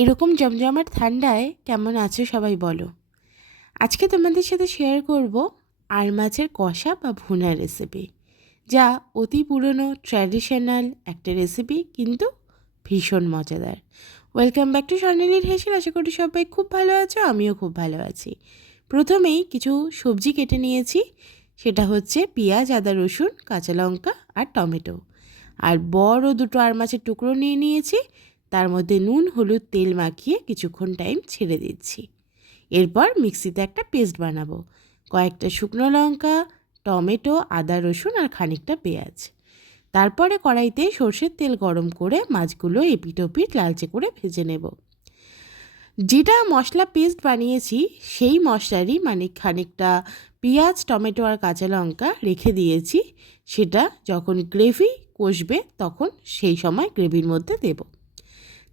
এরকম জমজমাট ঠান্ডায় কেমন আছো সবাই বলো। আজকে তোমাদের সাথে শেয়ার করব আর মাছের কষা বা ভুনা রেসিপি যা অতি পুরনো ট্র্যাডিশনাল একটা রেসিপি কিন্তু ভীষণ মজাদার। ওয়েলকাম ব্যাক টু স্বর্ণলীর হেসেল আশা করি সবাই খুব ভালো আছো, আমিও খুব ভালো আছি। প্রথমেই কিছু সবজি কেটে নিয়েছি, সেটা হচ্ছে পেঁয়াজ, আদা, রসুন, কাঁচা লঙ্কা আর টমেটো। আর বড় দুটো আর মাছের টুকরো নিয়ে নিয়েছি তার মধ্যে নুন, হলুদ, তেল মাখিয়ে কিছুক্ষণ টাইম ছেড়ে দিচ্ছি। এরপর মিক্সিতে একটা পেস্ট বানাবো। কয়েকটা শুকনো লঙ্কা, টমেটো, আদা, রসুন আর খানিকটা পেঁয়াজ। তারপরে কড়াইতে সর্ষের তেল গরম করে মাছগুলো এপিট ওপিট লালচে করে ভেজে নেব। যেটা মশলা পেস্ট বানিয়েছি, সেই মশলারই মানে খানিকটা পেঁয়াজ, টমেটো আর কাঁচা লঙ্কা রেখে দিয়েছি। সেটা যখন গ্রেভি কষবে তখন সেই সময় গ্রেভির মধ্যে দেব।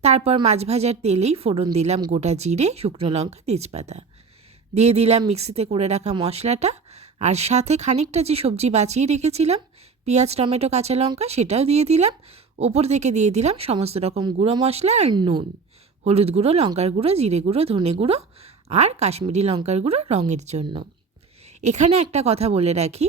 তারপর মাছ ভাজার তেলেই ফোড়ন দিলাম গোটা জিরে, শুকনো লঙ্কা, তেজপাতা। দিয়ে দিলাম মিক্সিতে করে রাখা মশলাটা আর সাথে খানিকটা যে সবজি বাঁচিয়ে রেখেছিলাম, পেঁয়াজ, টমেটো, কাঁচা লঙ্কা, সেটাও দিয়ে দিলাম। ওপর থেকে দিয়ে দিলাম সমস্ত রকম গুঁড়ো মশলা আর নুন, হলুদ গুঁড়ো, লঙ্কার গুঁড়ো, জিরে গুঁড়ো, ধনে গুঁড়ো আর কাশ্মীরি লঙ্কার গুঁড়ো রঙের জন্য। এখানে একটা কথা বলে রাখি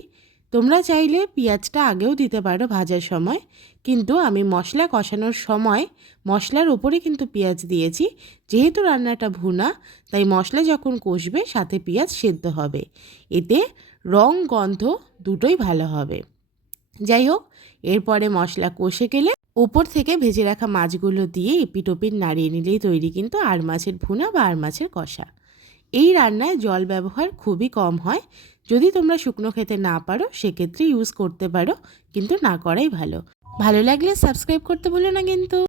তোমরা চাইলে পেঁয়াজটা আগেও দিতে পারো ভাজার সময়, কিন্তু আমি মশলা কষানোর সময় মশলার ওপরে কিন্তু পেঁয়াজ দিয়েছি। যেহেতু রান্নাটা ভুনা, তাই মশলা যখন কষবে সাথে পেঁয়াজ সেদ্ধ হবে। এতে রং, গন্ধ দুটোই ভালো হবে। যাই হোক, এরপরে মশলা কষে গেলে ওপর থেকে ভেজে রাখা মাছগুলো দিয়ে এপিট ওপিট নাড়িয়ে নিলেই তৈরি কিন্তু আর মাছের ভুনা বা আর মাছের কষা। এই রান্নায় জল ব্যবহার খুবই কম হয় যদি তোমরা শুকনো খেতে না পারো, সেক্ষেত্রে ইউজ করতে পারো, কিন্তু না করাই ভালো। ভালো লাগলে সাবস্ক্রাইব করতে বলো না কিন্তু।